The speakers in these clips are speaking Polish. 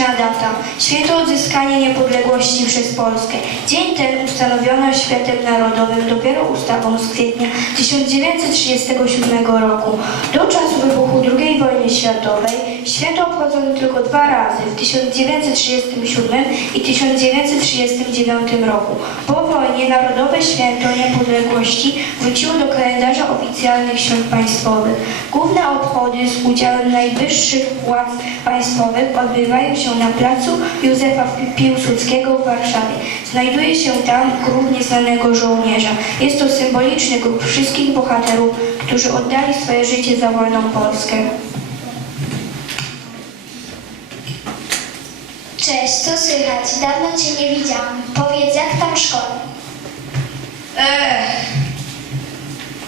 symboliczna data, święto odzyskania niepodległości przez Polskę. Dzień ten ustanowiono świętem narodowym dopiero ustawą z kwietnia 1937 roku. Do czasu wybuchu II wojny światowej święto obchodzono tylko dwa razy, w 1937 i 1939 roku. Po wojnie Narodowe Święto Niepodległości wróciło do kalendarza oficjalnych świąt państwowych. Główne obchody z udziałem najwyższych władz państwowych odbywają się na placu Józefa Piłsudskiego w Warszawie. Znajduje się tam grób nieznanego żołnierza. Jest to symboliczny grób wszystkich bohaterów, którzy oddali swoje życie za wolną Polskę. Cześć, co słychać? Dawno Cię nie widziałam. Powiedz, jak tam szkoła? Ech,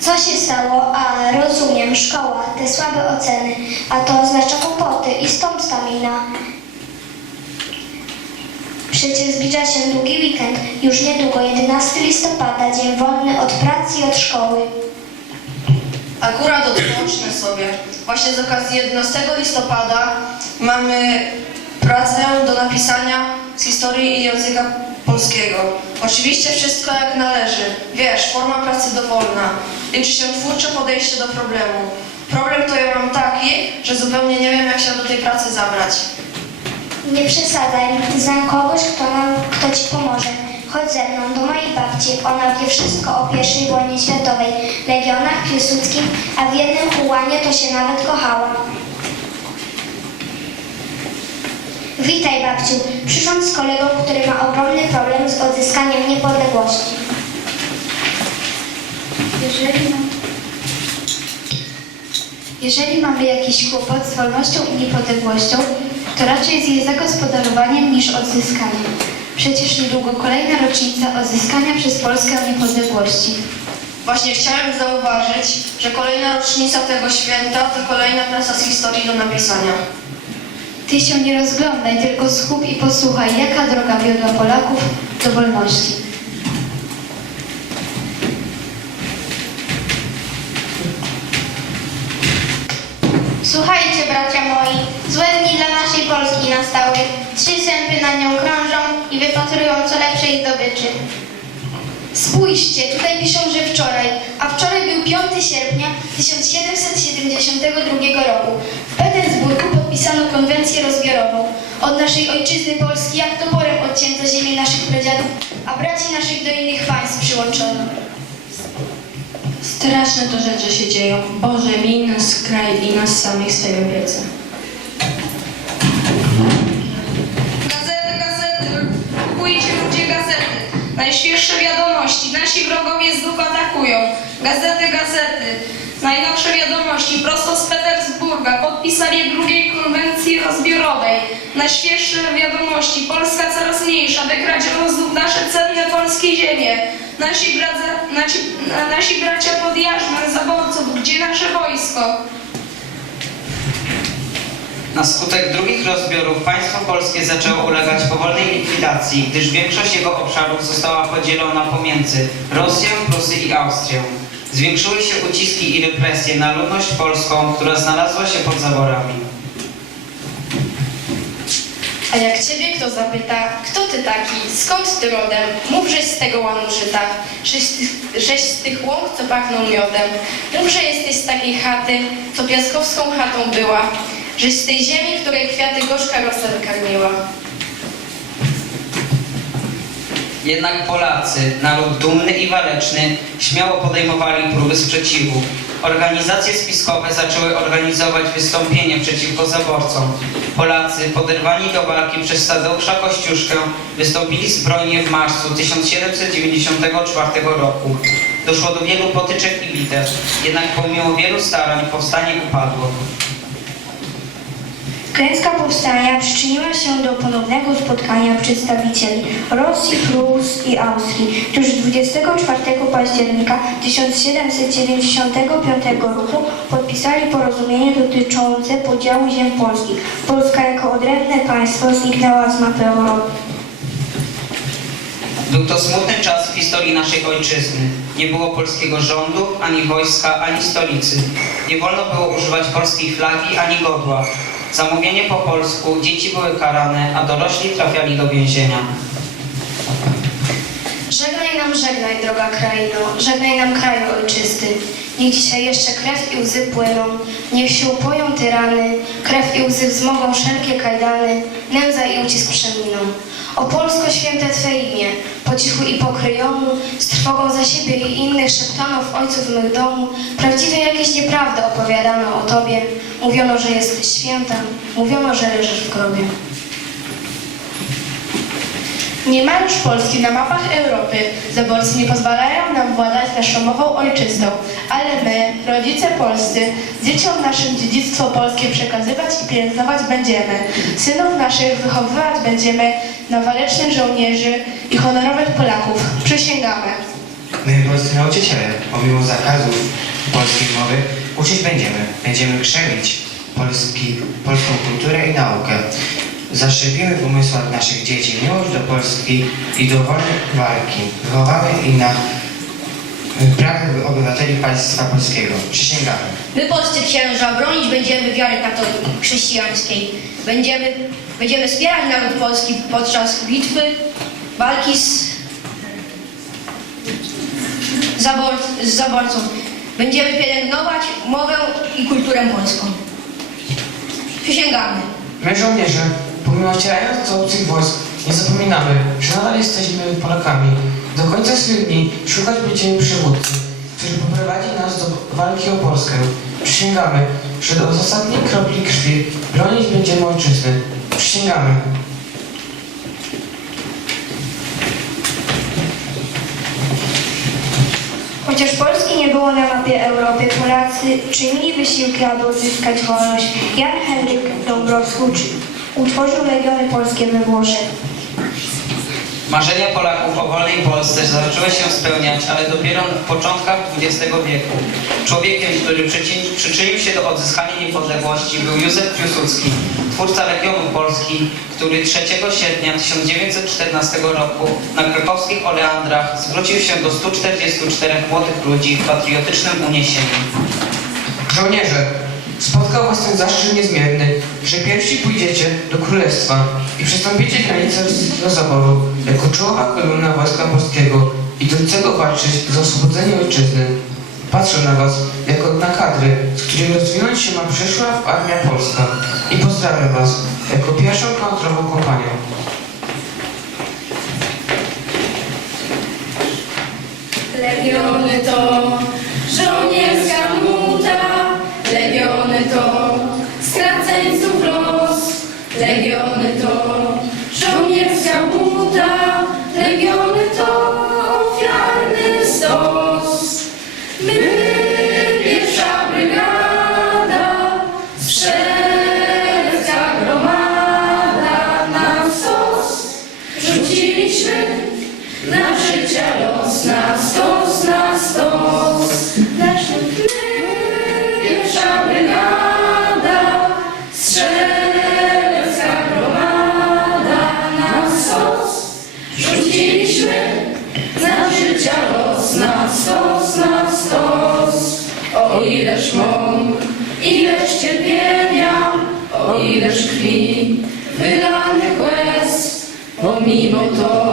Co się stało? A, rozumiem, szkoła, te słabe oceny. A to oznacza kłopoty i stąd ta mina. Przecież zbliża się długi weekend. Już niedługo, 11 listopada, dzień wolny od pracy i od szkoły. akurat odpocznę sobie. Właśnie z okazji 11 listopada mamy pracę do napisania z historii i języka polskiego. Oczywiście wszystko jak należy. Wiesz, forma pracy dowolna. Liczy się twórcze podejście do problemu. Problem to ja mam taki, że zupełnie nie wiem jak się do tej pracy zabrać. Nie przesadzaj, znam kogoś, kto, nam, kto Ci pomoże. Chodź ze mną do mojej babci, ona wie wszystko o pierwszej wojnie światowej, legionach piłsudskim, a w jednym ułanie to się nawet kochała. Witaj babciu, przyszłam z kolegą, który ma ogromny problem z odzyskaniem niepodległości. Jeżeli, mam, jeżeli mamy jakiś kłopot z wolnością i niepodległością, to raczej z jej zagospodarowaniem niż odzyskaniem. Przecież niedługo kolejna rocznica odzyskania przez Polskę niepodległości. Właśnie chciałem zauważyć, że kolejna rocznica tego święta to kolejna praca z historii do napisania. Ty się nie rozglądaj, tylko skup i posłuchaj, jaka droga wiodła Polaków do wolności. Słuchajcie, bracia moi, złe dni dla naszej Polski nastały. Trzy sępy na nią krążą i wypatrują co lepszej zdobyczy. Spójrzcie, tutaj piszą, że wczoraj, a wczoraj był 5 sierpnia 1772 roku. W Petersburgu podpisano konwencję rozbiorową. Od naszej ojczyzny Polski jak toporem odcięto ziemię naszych pradziadów, a braci naszych do innych państw przyłączono. Straszne to rzeczy się dzieją. Boże, miej nas kraj i nas samych swej opiece. Gazety, gazety, kupujcie ludzie gazety. Najświeższe wiadomości, nasi wrogowie znów atakują. Gazety, gazety, najnowsze wiadomości prosto z Petersburga. II podpisali drugiej konwencji rozbiorowej. Najświeższe wiadomości. Polska coraz mniejsza. Wykradziono znów nasze cenne polskie ziemie. Nasi, bracia, nasi, nasi bracia pod jarzmem zaborców. Gdzie nasze wojsko? Na skutek drugich rozbiorów państwo polskie zaczęło ulegać powolnej likwidacji, gdyż większość jego obszarów została podzielona pomiędzy Rosję, Prusy i Austrię. Zwiększyły się uciski i represje na ludność polską, która znalazła się pod zaborami. A jak ciebie kto zapyta, kto ty taki, skąd ty rodem, mów, żeś z tego łanu żyta, żeś, żeś z tych łąk, co pachną miodem, mów, że jesteś z takiej chaty, co piaskowską chatą była, żeś z tej ziemi, której kwiaty gorzka rosa wykarmiła. Jednak Polacy, naród dumny i waleczny, śmiało podejmowali próby sprzeciwu. Organizacje spiskowe zaczęły organizować wystąpienie przeciwko zaborcom. Polacy, poderwani do walki przez Tadeusza Kościuszkę, wystąpili zbrojnie w marcu 1794 roku. Doszło do wielu potyczek i bitew, jednak pomimo wielu starań powstanie upadło. Klęska powstania przyczyniła się do ponownego spotkania przedstawicieli Rosji, Prus i Austrii, którzy 24 października 1795 roku podpisali porozumienie dotyczące podziału ziem polskich. Polska jako odrębne państwo zniknęła z mapy Europy. Był to smutny czas w historii naszej ojczyzny. Nie było polskiego rządu, ani wojska, ani stolicy. Nie wolno było używać polskiej flagi, ani godła. Za mówienie po polsku dzieci były karane, a dorośli trafiali do więzienia. Żegnaj nam, żegnaj, droga kraino, żegnaj nam kraju ojczysty. Niech dzisiaj jeszcze krew i łzy płyną, niech się upoją tyrany, krew i łzy wzmogą wszelkie kajdany, nędza i ucisk przeminą. O Polsko święte Twe imię, po cichu i pokryjomu, z trwogą za siebie i innych szeptano w ojców mych domu, prawdziwe jakieś nieprawdy opowiadano o Tobie, mówiono, że jesteś święta, mówiono, że leżysz w grobie. Nie ma już Polski na mapach Europy. Zaborcy nie pozwalają nam władać naszą mową ojczystą, ale my, rodzice polscy, dzieciom naszym dziedzictwo polskie przekazywać i pielęgnować będziemy. Synów naszych wychowywać będziemy na walecznych żołnierzy i honorowych Polaków. Przysięgamy. My, polscy nauczyciele, pomimo zakazów polskiej mowy, uczyć będziemy. Będziemy krzewić polską kulturę i naukę. Zaszczepimy w umysłach naszych dzieci miłość do Polski i do wolnej walki. Wychowamy ich na prawych obywateli państwa polskiego. Przysięgamy. My, polscy księża, bronić będziemy wiary katoliki, chrześcijańskiej. Będziemy, będziemy wspierać naród polski podczas bitwy, walki z, zabor, z zaborcą. Będziemy pielęgnować mowę i kulturę polską. Przysięgamy. My żołnierze, pomimo ścierając do obcych wojsk, nie zapominamy, że nadal jesteśmy Polakami. Do końca swych dni szukać będziemy przywódcy, który poprowadzi nas do walki o Polskę. Przysięgamy, że do ostatniej kropli krwi bronić będziemy ojczyzny. Przysięgamy. Chociaż Polski nie było na mapie Europy, Polacy czynili wysiłki, aby odzyskać wolność. Jan Henryk Dąbrowski uczy- utworzył legiony polskie we Włoszech. Marzenia Polaków o wolnej Polsce zaczęły się spełniać, ale dopiero w początkach XX wieku. Człowiekiem, który przyczyni- przyczynił się do odzyskania niepodległości był Józef Piłsudski, twórca Legionu Polski, który 3 sierpnia 1914 roku na krakowskich Oleandrach zwrócił się do 144 młodych ludzi w patriotycznym uniesieniu. Żołnierze, spotkał was ten zaszczyt niezmierny, że pierwsi pójdziecie do królestwa i przystąpicie granicę do zaboru jako czołowa kolumna wojska polskiego idącego walczyć za oswobodzenie ojczyzny. Patrzę na was jako na kadry, z którymi rozwinąć się ma przyszła armia polska i pozdrawiam was jako pierwszą kontrową kompanią. Legiony to los na stos, na stos. Naszym pierwsza brygada, strzelecka gromada na stos. Rzuciliśmy na życia los na stos, na stos. O ileż mąk, ileż cierpienia, o ileż krwi, wylanych łez, pomimo to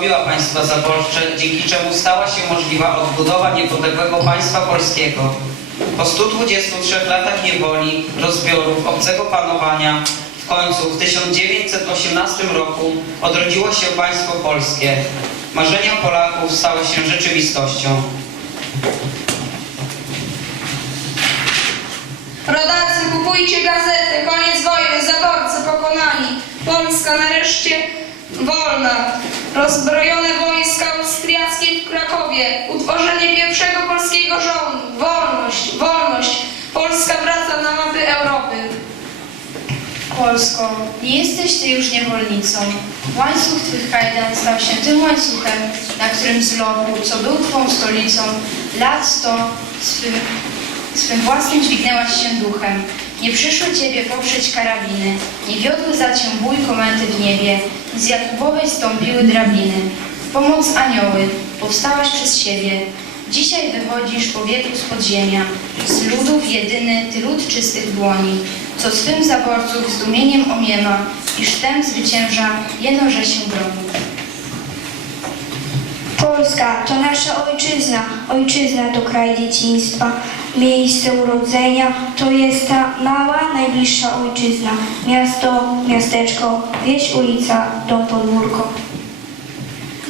osłabiła państwa zaborcze, dzięki czemu stała się możliwa odbudowa niepodległego państwa polskiego. Po 123 latach niewoli, rozbiorów, obcego panowania, w końcu w 1918 roku odrodziło się państwo polskie. Marzenia Polaków stały się rzeczywistością. Rodacy, kupujcie gazety, koniec wojny, zaborcy pokonani. Polska nareszcie wolna. Rozbrojone wojska austriackie w Krakowie. Utworzenie pierwszego polskiego rządu. Wolność, wolność. Polska wraca na mapy Europy. Polsko, nie jesteś Ty już niewolnicą. Łańcuch Twych kajdan stał się tym łańcuchem, na którym z lochu, co był Twą stolicą, lat sto swym, swym własnym dźwignęłaś się duchem. Nie przyszły Ciebie poprzeć karabiny, nie wiodły za Cię bój komendy w niebie, z Jakubowej stąpiły drabiny. W pomoc anioły, powstałaś przez siebie. Dzisiaj wychodzisz po wieku z podziemia, z ludów jedyny Ty lud czystych dłoni, co swym zaborców zdumieniem omiema, iż tem zwycięża, jeno że się broni. Polska to nasza ojczyzna, ojczyzna to kraj dzieciństwa. Miejsce urodzenia to jest ta mała, najbliższa ojczyzna. Miasto, miasteczko, wieś, ulica, dom, podwórko.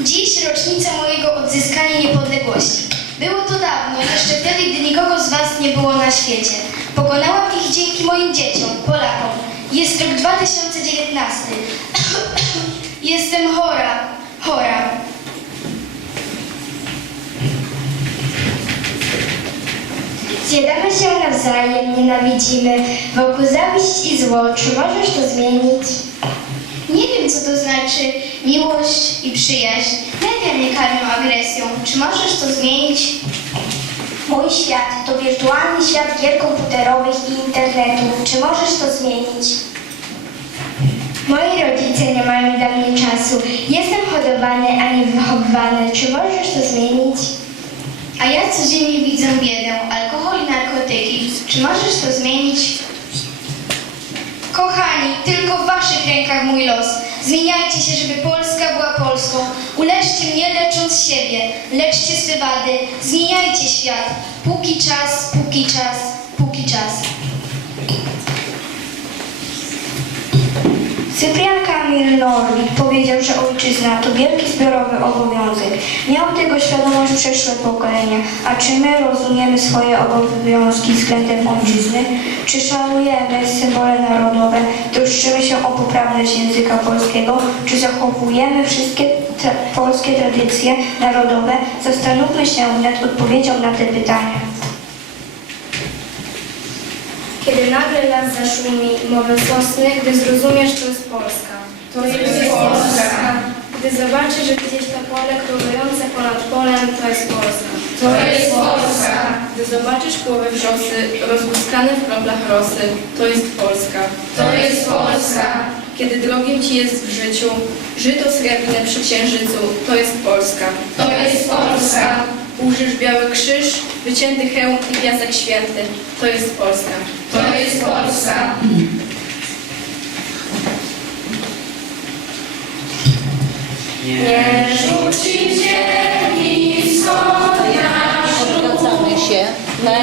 Dziś rocznica mojego odzyskania niepodległości. Było to dawno, jeszcze wtedy, gdy nikogo z Was nie było na świecie. Pokonałam ich dzięki moim dzieciom, Polakom. Jest rok 2019. Jestem chora, chora. Zjadamy się nawzajem, nienawidzimy, wokół zawiść i zło. Czy możesz to zmienić? Nie wiem, co to znaczy miłość i przyjaźń. Media mnie karmią agresją. Czy możesz to zmienić? Mój świat to wirtualny świat gier komputerowych i internetu. Czy możesz to zmienić? Moi rodzice nie mają dla mnie czasu. Jestem hodowany, a nie wychowywany. Czy możesz to zmienić? A ja codziennie widzę biedę, alkohol i narkotyki. Czy możesz to zmienić? Kochani, tylko w waszych rękach mój los. Zmieniajcie się, żeby Polska była Polską. Uleczcie mnie, lecząc siebie. Leczcie swe wady. Zmieniajcie świat. Póki czas, póki czas, póki czas. Cyprian Kamil Norwid powiedział, że ojczyzna to wielki zbiorowy obowiązek. Miał tego świadomość przeszłe pokolenia. A czy my rozumiemy swoje obowiązki względem ojczyzny? Czy szanujemy symbole narodowe? Troszczymy się o poprawność języka polskiego? Czy zachowujemy wszystkie tra- polskie tradycje narodowe? Zastanówmy się nad odpowiedzią na te pytania. Kiedy nagle las zaszumi, mowę sosny, gdy zrozumiesz, to jest Polska. To jest Polska. Gdy zobaczysz, że gdzieś to pole krużujące ponad polem, to jest Polska. To jest Polska. Gdy zobaczysz połowę wrzosy, rozłuskane w kroplach rosy, to jest Polska. To jest Polska. Kiedy drogim ci jest w życiu, żyto srebrne przy księżycu, to jest Polska. To jest Polska. Ujrzysz biały krzyż, wycięty hełm i piasek święty, to jest Polska. To jest Polska. Nie. Zwracamy się na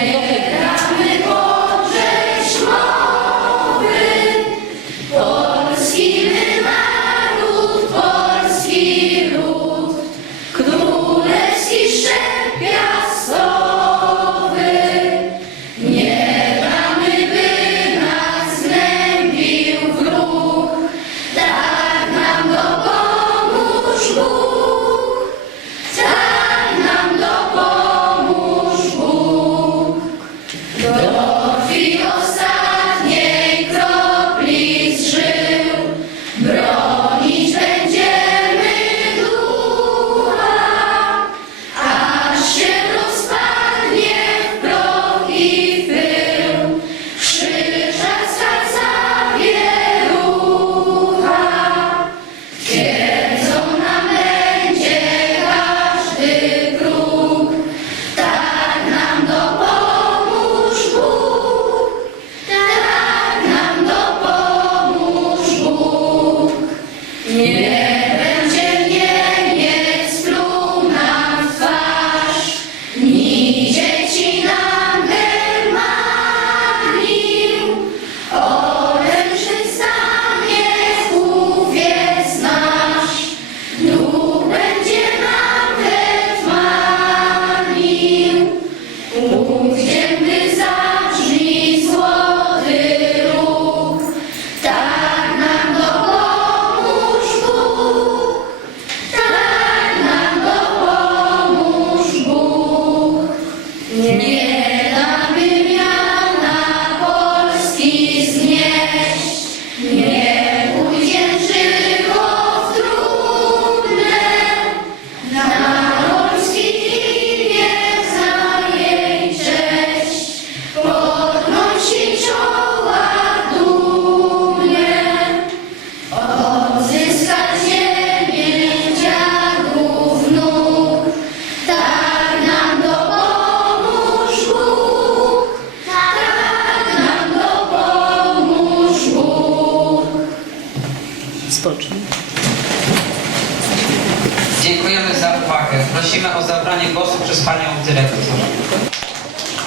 Dziękujemy za uwagę. Prosimy o zabranie głosu przez Panią Dyrektor.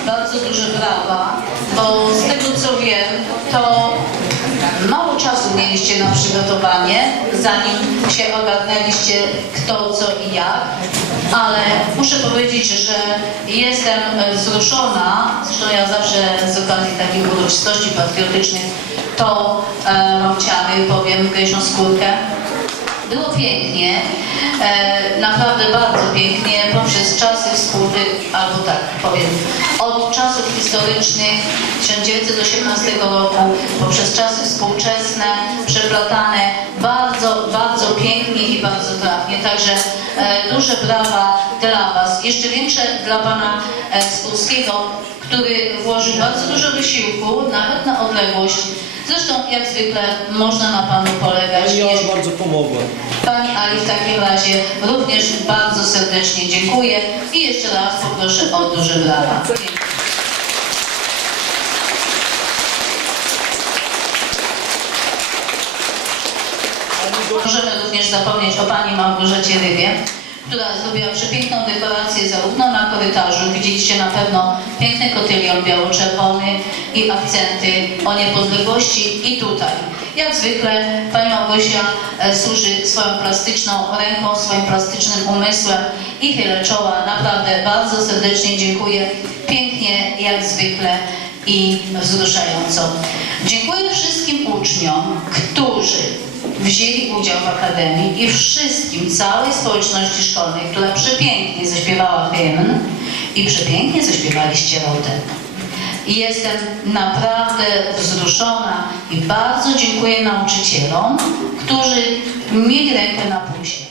Bardzo duże brawa, bo z tego co wiem, to mało czasu mieliście na przygotowanie, zanim się ogarnęliście kto, co i jak, ale muszę powiedzieć, że jestem wzruszona, zresztą ja zawsze z okazji takich uroczystości patriotycznych to e, mam ciary, powiem, gęsią skórkę. Było pięknie, e, naprawdę bardzo pięknie, poprzez czasy współczesne, albo tak powiem, od czasów historycznych 1918 roku, poprzez czasy współczesne, przeplatane bardzo, bardzo pięknie i bardzo trafnie. Także e, duże brawa dla Was, jeszcze większe dla Pana e, Spolskiego, który włożył bardzo dużo wysiłku, nawet na odległość. Zresztą jak zwykle można na Panu polegać. Jola Jeśli- bardzo pomogła. Pani Ali w takim razie również bardzo serdecznie dziękuję i jeszcze raz poproszę o duże brawa. Możemy również zapomnieć o pani Małgorzacie Rybie, która zrobiła przepiękną dekorację zarówno na korytarzu, widzieliście na pewno piękny kotylion biało-czerwony i akcenty o niepodległości i tutaj. Jak zwykle pani Małgosia e, służy swoją plastyczną ręką, swoim plastycznym umysłem i chylę czoła. Naprawdę bardzo serdecznie dziękuję. Pięknie jak zwykle i wzruszająco. Dziękuję wszystkim uczniom, którzy wzięli udział w Akademii i wszystkim, całej społeczności szkolnej, która przepięknie zaśpiewała hymn i przepięknie zaśpiewaliście rodem. i jestem naprawdę wzruszona i bardzo dziękuję nauczycielom, którzy mieli rękę na pulsie.